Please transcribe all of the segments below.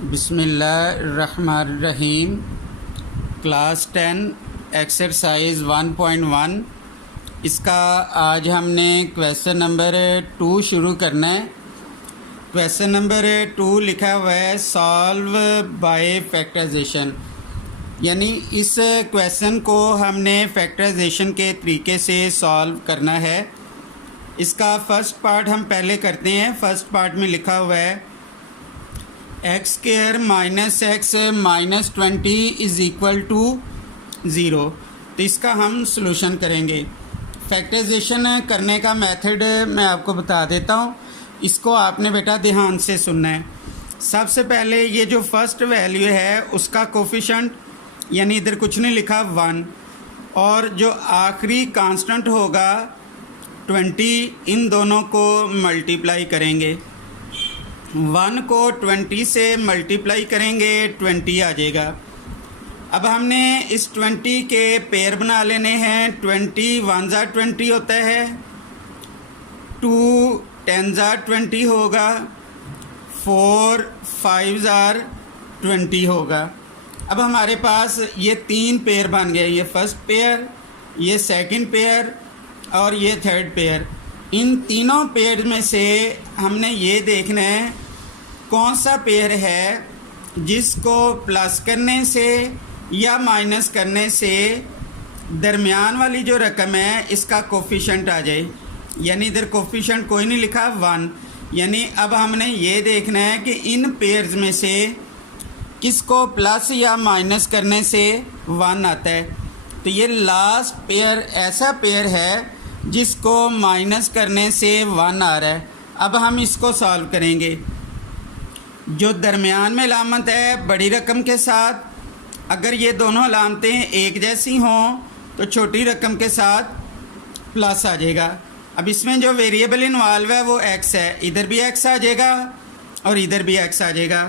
बिस्मिल्लाहिर्रहमानिर्रहीम। Class 10 exercise 1.1 इसका आज हमने क्वेश्चन नंबर 2 शुरू करना है। क्वेश्चन नंबर 2 लिखा हुआ है सॉल्व बाय फैक्टराइजेशन, यानी इस क्वेश्चन को हमने फैक्टराइजेशन के तरीके से सॉल्व करना है। इसका फर्स्ट पार्ट हम पहले करते हैं। फर्स्ट पार्ट में लिखा हुआ है x square minus x minus 20 is equal to zero. तो इसका हम सॉल्यूशन करेंगे। फैक्टराइजेशन करने का मेथड मैं आपको बता देता हूँ, इसको आपने बेटा ध्यान से सुनना है। सबसे पहले ये जो फर्स्ट वैल्यू है उसका कोफिशिएंट, यानी इधर कुछ नहीं लिखा 1, और जो आखिरी कांस्टेंट होगा 20, इन दोनों को मल्टीप्लाई करेंगे। 1 को 20 से मल्टीप्लाई करेंगे 20 आ जाएगा। अब हमने इस 20 के पेयर बना लेने हैं। 20 1 ज़ा 20 होता है, 2 10 ज़ा 20 होगा, 4 5 ज़ा 20 होगा। अब हमारे पास ये 3 पेयर बन गए, ये फर्स्ट पेयर, ये सेकंड पेयर और ये थर्ड पेयर। इन तीनों पेयर में से हमने ये देखना है कौन सा पेयर है जिसको प्लस करने से या माइनस करने से दरमियान वाली जो रकम है इसका कोफिशिएंट आ जाए। यानी इधर कोफिशिएंट कोई नहीं लिखा 1, यानी अब हमने ये देखना है कि इन पेयर्स में से किसको प्लस या माइनस करने से 1 आता है। तो ये लास्ट पेयर ऐसा पेयर है जिसको माइनस करने से 1 आ रहा है। अब हम इसको सॉल्व करेंगे। जो दरमियान में अलामत है बड़ी रकम के साथ, अगर ये दोनों अलामतें एक जैसी हों तो छोटी रकम के साथ प्लस आ जाएगा। अब इसमें जो वेरिएबल इन्वॉल्व है वो x है, इधर भी x आ जाएगा और इधर भी x आ जाएगा।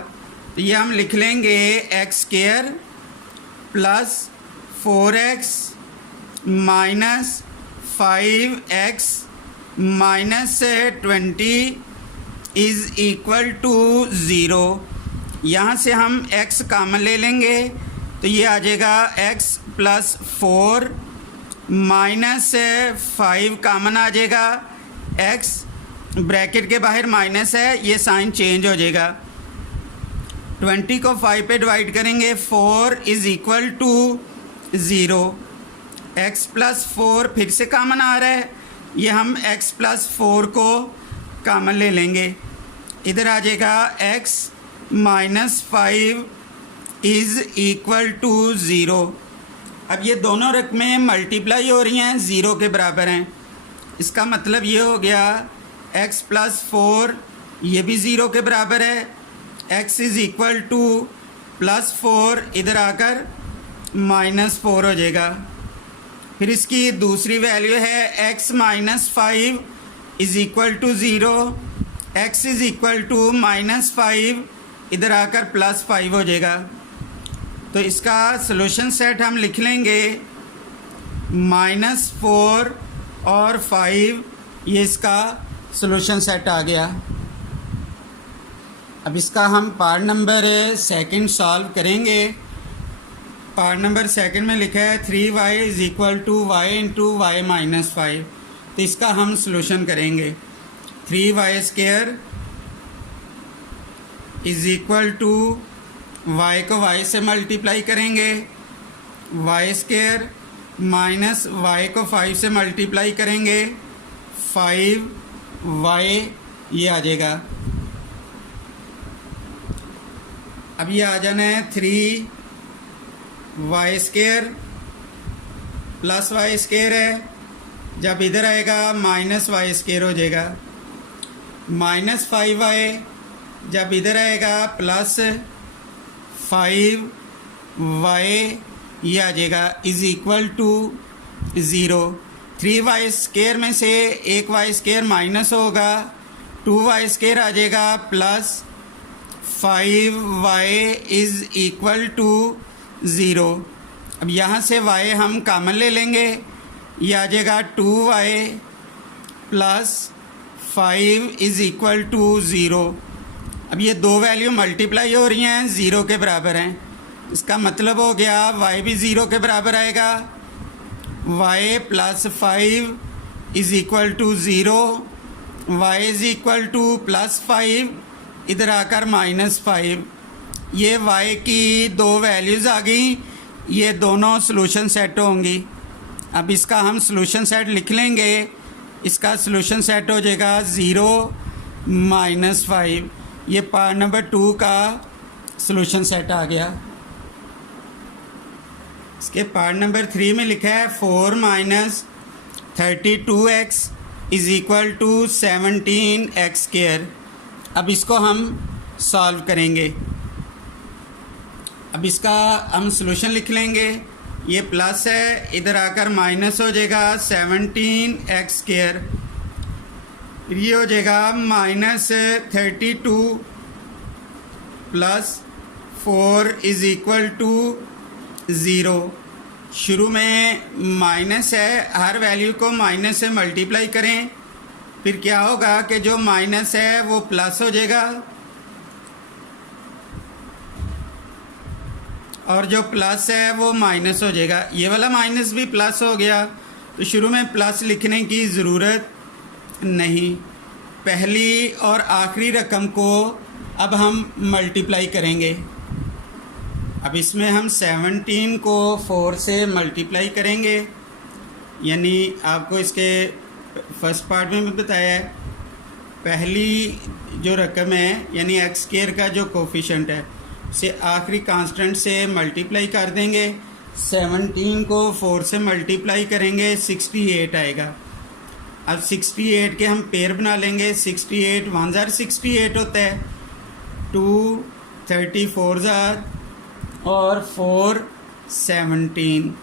तो ये हम लिख लेंगे x square plus 4x minus 5x minus 20 is equal to zero. यहाँ से हम x कॉमन ले लेंगे तो ये आ जाएगा x प्लस 4 माइनस 5 कॉमन आ जाएगा। x ब्रैकेट के बाहर माइनस है, ये साइन चेंज हो जाएगा। 20 को 5 पे डिवाइड करेंगे, 4 is equal to zero. x plus 4 फिर से कॉमन आ रहा है, ये हम x प्लस 4 को कॉमन ले लेंगे। इधर आ जाएगा x minus 5 is equal to zero. अब ये दोनों रकमें मल्टीप्लाई हो रही हैं, ज़ीरो के बराबर हैं। इसका मतलब ये हो गया x प्लस 4 ये भी ज़ीरो के बराबर है। x is equal to plus 4 इधर आकर माइनस 4 हो जाएगा। फिर इसकी दूसरी वैल्यू है x minus 5 is equal to zero. x is equal to minus 5 इधर आकर प्लस 5 हो जाएगा। तो इसका सॉल्यूशन सेट हम लिख लेंगे -4 और 5, ये इसका सॉल्यूशन सेट आ गया। अब इसका हम पार्ट नंबर सेकंड सॉल्व करेंगे। पार्ट नंबर सेकंड में लिखा है 3y is equal to y into y minus 5। तो इसका हम सॉल्यूशन करेंगे। 3y square is equal to y को y से मल्टीप्लाई करेंगे, y स्क्वायर माइनस y को 5 से मल्टीप्लाई करेंगे, 5y ये आ जाएगा। अब ये आ जाना है 3y square plus y square है, जब इधर आएगा माइनस y स्क्वायर हो जाएगा। माइनस 5y जब इधर आएगा प्लस 5y ये आ जाएगा is equal to zero. 3y square में से एक y स्क्वायर माइनस होगा, 2y स्क्वायर आ जाएगा plus 5y is equal to zero. अब यहाँ से y हम कॉमन ले लेंगे, ये आ जाएगा 2y plus 5 is equal to zero. अब ये दो वैल्यू मल्टीप्लाई हो रही हैं, ज़ीरो के बराबर हैं। इसका मतलब हो गया y भी ज़ीरो के बराबर आएगा, y plus 5 is equal to zero, y is equal to plus 5, इधर आकर -5। ये y की दो वैल्यूज़ आ गई, ये दोनों सॉल्यूशन सेट होंगी। अब इसका हम सॉल्यूशन सेट लिख लेंगे। इसका सॉल्यूशन सेट हो जाएगा 0 -5। ये पार्ट नंबर 2 का सॉल्यूशन सेट आ गया। इसके पार्ट नंबर 3 में लिखा है 4 - 32x is equal to 17x²। अब इसको हम सॉल्व करेंगे। अब इसका हम सॉल्यूशन लिख लेंगे। ये प्लस है, इधर आकर माइनस हो जाएगा 17x²। ये हो जाएगा -32 प्लस 4 इज़ इक्वल टू 0। शुरू में माइनस है, हर वैल्यू को माइनस से मल्टीप्लाई करें, फिर क्या होगा कि जो माइनस है वो प्लस हो जाएगा और जो प्लस है वो माइनस हो जाएगा। ये वाला माइनस भी प्लस हो गया, तो शुरू में प्लस लिखने की ज़रूरत नहीं। पहली और आखिरी रकम को अब हम मल्टीप्लाई करेंगे। अब इसमें हम 17 को 4 से मल्टीप्लाई करेंगे, यानी आपको इसके फर्स्ट पार्ट में भी बताया है। पहली जो रकम है यानी x² का जो कोफिशेंट है उसे आखिरी कांस्टेंट से मल्टीप्लाई कर देंगे। 17 को 4 से मल्टीप्लाई करेंगे, 68 आएगा। अब 68 के हम पेयर बना लेंगे। 68 1 ज़ार 68 होता है, 2 34 ज़ार और 4 17।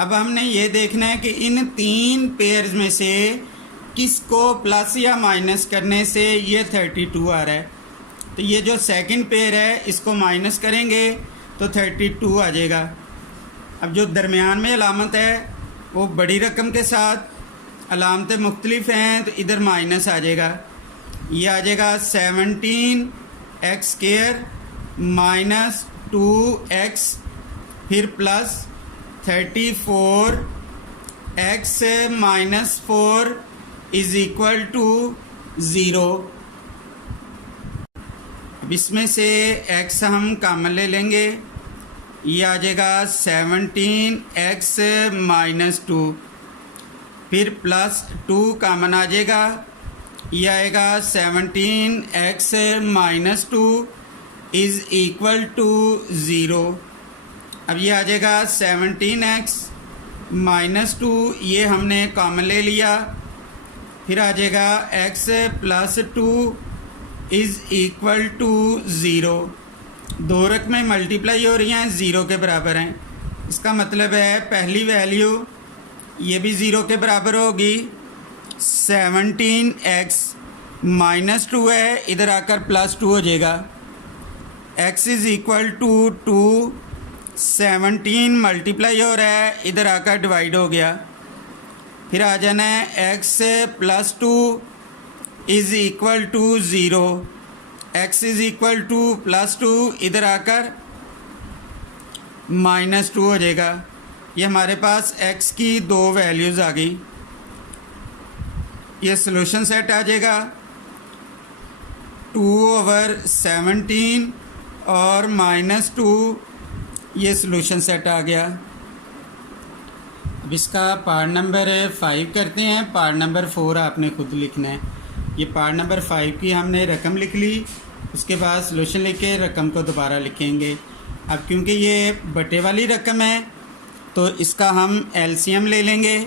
अब हमने ये देखना है कि इन तीन पेयर्स में से किसको प्लस या माइनस करने से ये 32 आ रहा है। तो ये जो सेकंड पेयर है इसको माइनस करेंगे तो 32 आ जाएगा। अब जो दरमियान में अलामत है वो बड़ी रकम के साथ अलामतें मुख्तलिफ हैं, तो इधर माइनस आ जाएगा। ये आ जाएगा 17x² माइनस 2x फिर plus 34x minus 4 is equal to 0। अब इसमें से x हम कॉमन ले लेंगे। ये आ जाएगा 17x माइनस 2 फिर प्लस 2 कॉमन आ जाएगा। ये आएगा 17x minus 2 is equal to 0। अब ये आ जाएगा 17x माइनस 2, ये हमने कॉमन ले लिया। फिर आ जाएगा x plus 2 is equal to 0। दो रकमें मल्टीप्लाई हो रही हैं, 0 के बराबर हैं। इसका मतलब है पहली वैल्यू ये भी 0 के बराबर होगी। 17x माइनस 2 है, इधर आकर प्लस 2 हो जाएगा। x is equal to 2, 17 multiply हो रहा है, इधर आकर डिवाइड हो गया। फिर आ जाना है x plus 2 is equal to 0। x is equal to plus 2, इधर आकर माइनस 2 हो जाएगा। ये हमारे पास x की दो वैल्यूज़ आ गई। ये सॉल्यूशन सेट आ जाएगा 2/17 और माइनस 2, ये सॉल्यूशन सेट आ गया। अब इसका पार्ट नंबर 5 करते हैं। पार्ट नंबर 4 आपने खुद लिखना है। ये पार्ट नंबर 5 की हमने रकम लिख ली, उसके बाद सॉल्यूशन लिख के रकम को दोबारा लिखेंगे। अब क्योंकि ये बटे वाली रकम है तो इसका हम एलसीएम ले लेंगे।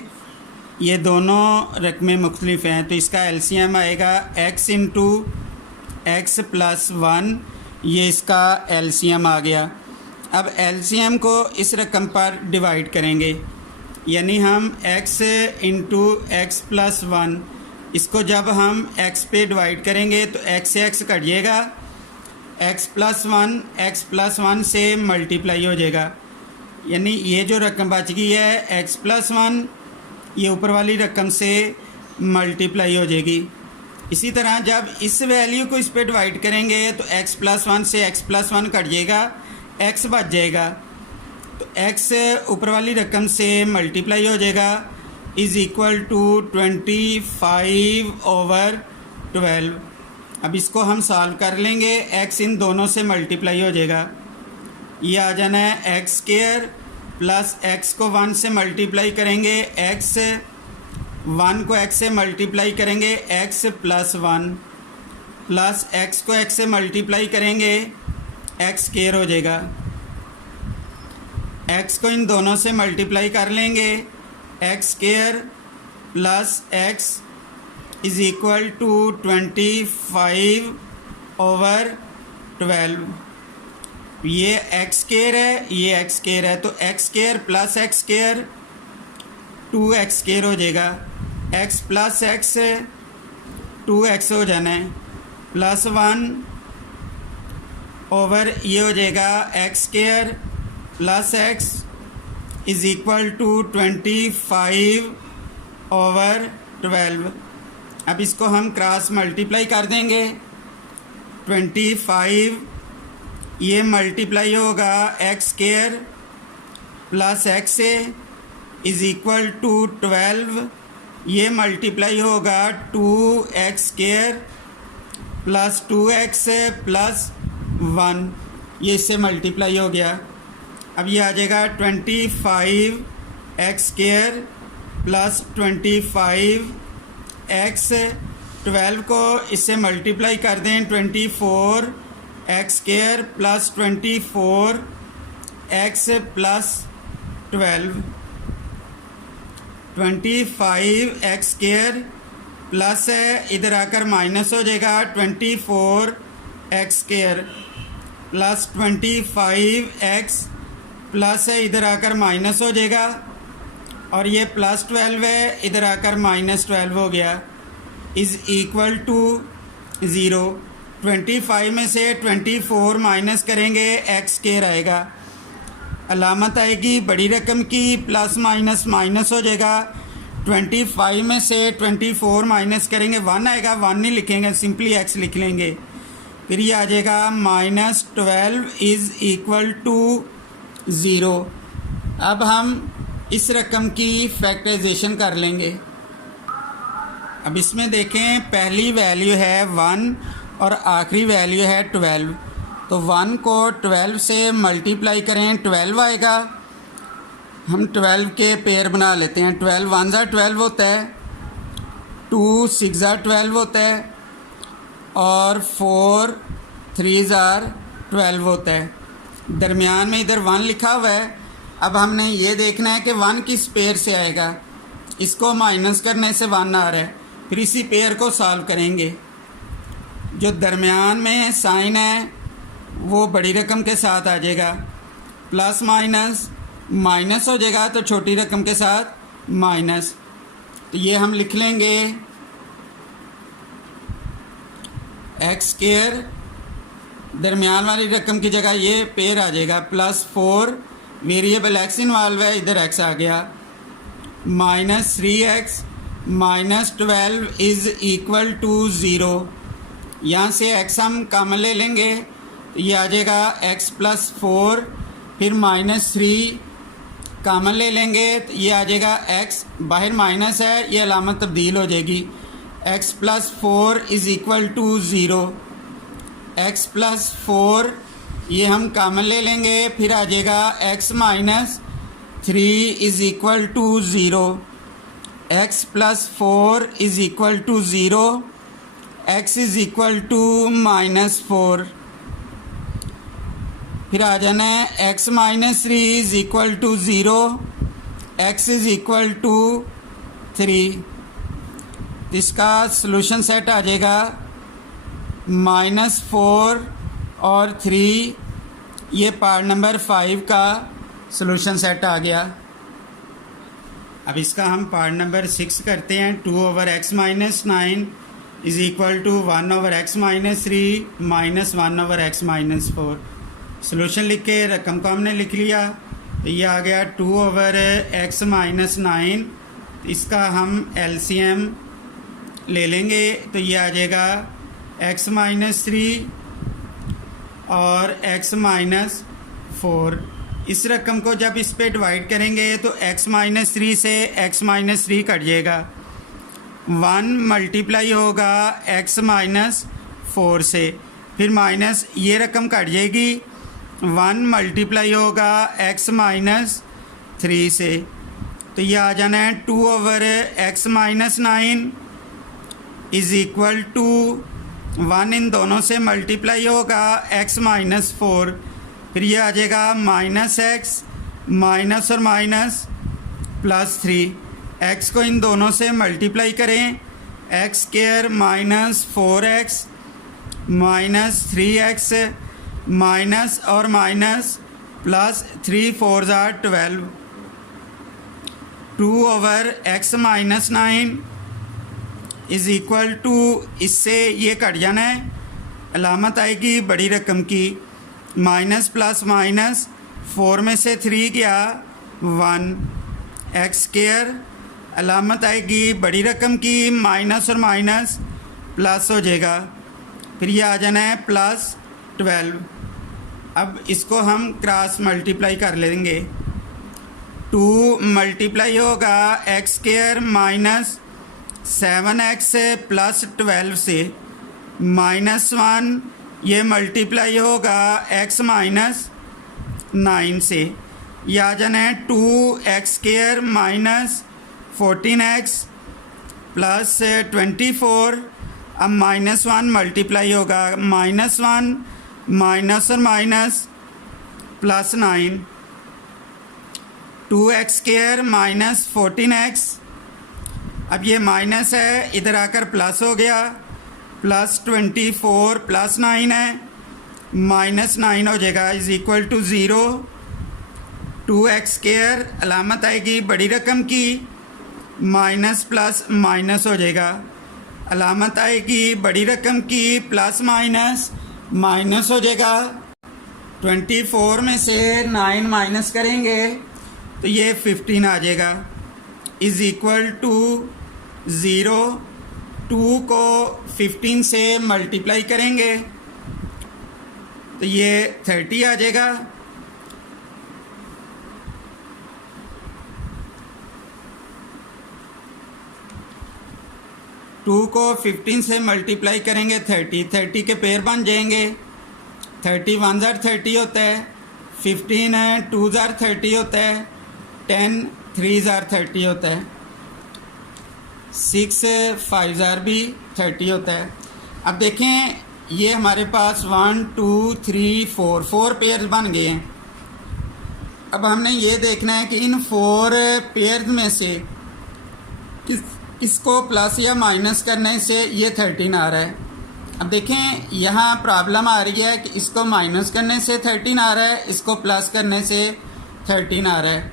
ये दोनों रकमें मुख्तलिफ हैं, तो इसका एलसीएम आएगा x इंटू x प्लस 1। ये इसका एलसीएम आ गया। अब एलसीएम को इस रकम पर डिवाइड करेंगे, यानी हम x इंटू x प्लस 1, इसको जब हम x पे डिवाइड करेंगे तो x से x कट जाएगा, x प्लस 1 से मल्टीप्लाई हो जाएगा। यानी ये जो रकम बच गई है x प्लस 1, ये ऊपर वाली रकम से मल्टीप्लाई हो जाएगी। इसी तरह जब इस वैल्यू को इस पे डिवाइड करेंगे तो x+1 से x+1 कट जाएगा, x बच जाएगा, तो x ऊपर वाली रकम से मल्टीप्लाई हो जाएगा इज़ इक्वल टू 25/12। अब इसको हम सॉल्व कर लेंगे, x इन दोनों से मल्टीप्लाई हो जाएगा, ये आ जाना है x स्क्वायर प्लस x को 1 से मल्टीप्लाई करेंगे x, 1 को x से मल्टीप्लाई करेंगे x प्लस 1 प्लस x को x से मल्टीप्लाई करेंगे x स्क्वायर हो जाएगा। x को इन दोनों से मल्टीप्लाई कर लेंगे, x square plus x is equal to 25/12। ये x स्क्वायर है, ये x स्क्वायर है, तो x square plus x square 2x square हो जाएगा, x प्लस x 2x हो जाना है, प्लस 1 ओवर ये हो जाएगा x square plus x is equal to 25/12। अब इसको हम क्रॉस मल्टीप्लाई कर देंगे, 25 ये मल्टीप्लाई होगा x square plus x is equal to 12, ये मल्टीप्लाई होगा 2x square plus 2x plus 1, ये इससे मल्टीप्लाई हो गया। अब ये आ जाएगा 25x स्क्वायर प्लस 25x, 12 को इससे मल्टीप्लाई कर दें 24x square plus 24x plus 12, 25x square plus है, इधर आकर माइनस हो जाएगा 24x square plus 25x plus है, इधर आकर माइनस हो जाएगा, और ये प्लस 12 है, इधर आकर माइनस 12 हो गया, इज़ इक्वल टू 0। 25 में से 24 माइनस करेंगे x स्क्वायर आएगा, अलामत आएगी बड़ी रकम की, प्लस माइनस माइनस हो जाएगा। 25 में से 24 माइनस करेंगे 1 आएगा, 1 नहीं लिखेंगे, सिंपली x लिख लेंगे, फिर ये आ जाएगा -12 इज़ इक्वल टू 0। अब हम इस रकम की फैक्टराइजेशन कर लेंगे। अब इसमें देखें, पहली वैल्यू है 1 और आखिरी वैल्यू है 12, तो 1 को 12 से मल्टीप्लाई करें 12 आएगा। हम 12 के पेयर बना लेते हैं, 12 1 ज़ा 12 होता है, 2 6 ज़ा 12 होता है, और 4 3 ज़ा 12 होता है। दरमियान में इधर 1 लिखा हुआ है। अब हमने ये देखना है कि 1 किस पेयर से आएगा, इसको माइनस करने से 1 आ रहा है, फिर इसी पेयर को सॉल्व करेंगे। जो दरमियान में साइन है वो बड़ी रकम के साथ आ जाएगा, प्लस माइनस माइनस हो जाएगा तो छोटी रकम के साथ माइनस, तो ये हम लिख लेंगे एक्स स्क्वायर, दरमियान वाली रकम की जगह ये पेयर आ जाएगा, +4 वेरिएबल x इन्वॉल्व है, इधर x आ गया, -3x -12 इज़ इक्वल टू 0। यहाँ से x हम कॉमन ले लेंगे तो ये आ जाएगा x +4, फिर -3 कॉमन ले लेंगे तो ये आ जाएगा x, बाहर माइनस है, ये अलामत तब्दील हो जाएगी, x +4 is equal to 0। x +4 ये हम कॉमन ले लेंगे, फिर आ जाएगा x -3 is equal to 0। x +4 is equal to 0, x is equal to -4, फिर आ जाना है x -3 is equal to 0, x is equal to 3। इसका सलूशन सेट आ जाएगा -4 और 3, ये पार्ट नंबर 5 का सलूशन सेट आ गया। अब इसका हम पार्ट नंबर 6 करते हैं। 2/x - 9 is equal to 1/x - 3 -1/x - 4। Solution लिख के रकम को हमने लिख लिया, तो ये आ गया 2/x - 9। इसका हम LCM ले लेंगे तो ये आ जाएगा x माइनस 3 और x माइनस 4। इस रकम को जब इस पे डिवाइड करेंगे तो x माइनस 3 से x माइनस 3 कट जाएगा। 1 मल्टीप्लाई होगा x माइनस 4 से, फिर माइनस ये रकम कट जाएगी। 1 मल्टीप्लाई होगा x माइनस 3 से, तो ये आ जाना है 2 over x minus 9 is equal to 1 इन दोनों से मल्टीप्लाई होगा x माइनस 4, फिर ये आ जाएगा माइनस एक्स माइनस और माइनस प्लस 3। x को इन दोनों से मल्टीप्लाई करें, x square minus 4x minus 3x minus और माइनस प्लस 3 4 ज़ार 12। 2 over x minus 9 is equal to, इससे ये कट जाना है, अलामत आएगी बड़ी रकम की। माइनस प्लस माइनस 4 में से 3 गया 1, एक्स स्क्वायर अलामत आएगी बड़ी रकम की, माइनस और माइनस प्लस हो जाएगा, फिर ये आ जाना है प्लस 12। अब इसको हम क्रॉस मल्टीप्लाई कर लेंगे। 2 मल्टीप्लाई होगा x square minus 7x plus 12 से, माइनस 1 ये मल्टीप्लाई होगा x माइनस 9 से, ये आ जाना है 2x square minus 14x plus 24। अब माइनस 1 मल्टीप्लाई होगा, माइनस 1 माइनस और minus plus 9, 2x square minus 14x। अब ये माइनस है, इधर आकर प्लस हो गया, प्लस 24 प्लस 9 है, माइनस 9 हो जाएगा is equal to 0। 2x square अलामत आएगी बड़ी रकम की, माइनस प्लस माइनस हो जाएगा, अलामत आएगी बड़ी रकम की, प्लस माइनस माइनस हो जाएगा। 24 में से 9 माइनस करेंगे तो ये 15 आ जाएगा इज़ इक्वल टू 0। 2 को 15 से मल्टीप्लाई करेंगे तो ये 30 आ जाएगा। टू को 15 से मल्टीप्लाई करेंगे 30 के पेयर बन जाएंगे। 30 1 ज़ार 30 होता है, 15 2 ज़ार 30 होता है, 10 3 ज़ार 30 होता है, 6 5 ज़ार भी 30 होता है। अब देखें ये हमारे पास 1 2 3 4 पेयर्स बन गए हैं। अब हमने ये देखना है कि इन 4 पेयर्स में से इसको प्लस या माइनस करने से ये 13 आ रहा है। अब देखें यहाँ प्रॉब्लम आ रही है कि इसको माइनस करने से 13 आ रहा है, इसको प्लस करने से 13 आ रहा है।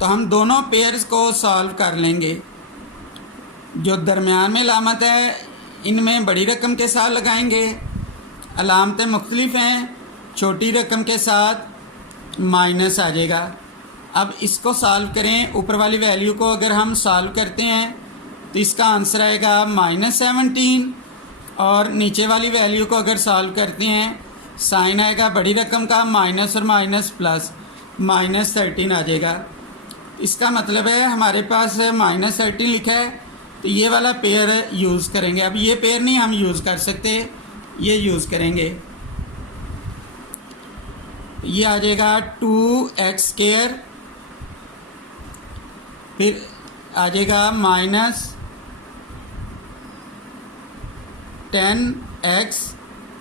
तो हम दोनों पेयर्स को सॉल्व कर लेंगे। जो दरमियान में अलामत है इनमें बड़ी रकम के साथ लगाएंगे, अलामतें मुख्तलिफ हैं, छोटी रकम के साथ माइनस आ जाएगा। अब इसको सॉल्व करें, ऊपर वाली वैल्यू को अगर हम सॉल्व करते हैं तो इसका आंसर आएगा -17, और नीचे वाली वैल्यू को अगर सॉल्व करते हैं साइन आएगा बड़ी रकम का, माइनस और माइनस प्लस, -13 आ जाएगा। इसका मतलब है हमारे पास -13 लिखा है तो ये वाला पेयर यूज़ करेंगे। अब ये पेयर नहीं हम यूज़ कर सकते, ये यूज़ करेंगे। ये आ जाएगा 2x², फिर आ जाएगा -10x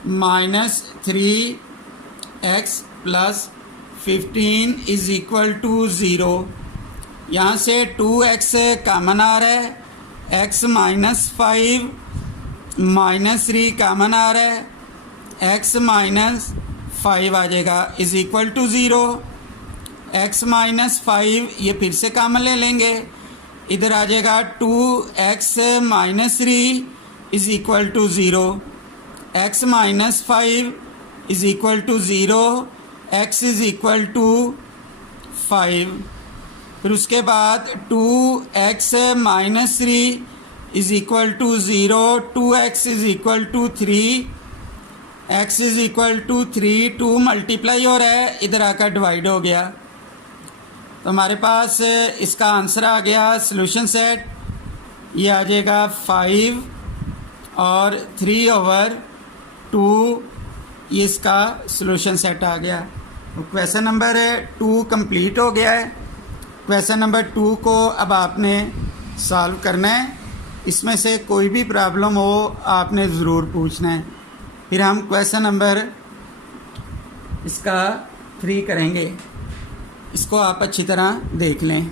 -3x plus 15 is equal to 0। यहाँ से 2x कामन आ रहा है, x -5 -3 कामन आ रहा है, x -5 आ जाएगा इज़ इक्वल टू 0। x -5 ये फिर से कामन ले लेंगे, इधर आ जाएगा 2x -3 is equal to 0, x -5 is equal to 0, x is equal to 5। फिर उसके बाद 2x -3 is equal to 0, 2x is equal to 3, x is equal to 3, 2 multiply हो रहा है, इधर आकर डिवाइड हो गया। तो हमारे पास इसका आंसर आ गया सॉल्यूशन सेट, ये आ जाएगा 5 और 3/2, ये इसका सॉल्यूशन सेट आ गया। तो क्वेश्चन नंबर 2 कंप्लीट हो गया है। क्वेश्चन नंबर 2 को अब आपने सॉल्व करना है। इसमें से कोई भी प्रॉब्लम हो आपने ज़रूर पूछना है। फिर हम क्वेश्चन नंबर इसका 3 करेंगे, इसको आप अच्छी तरह देख लें।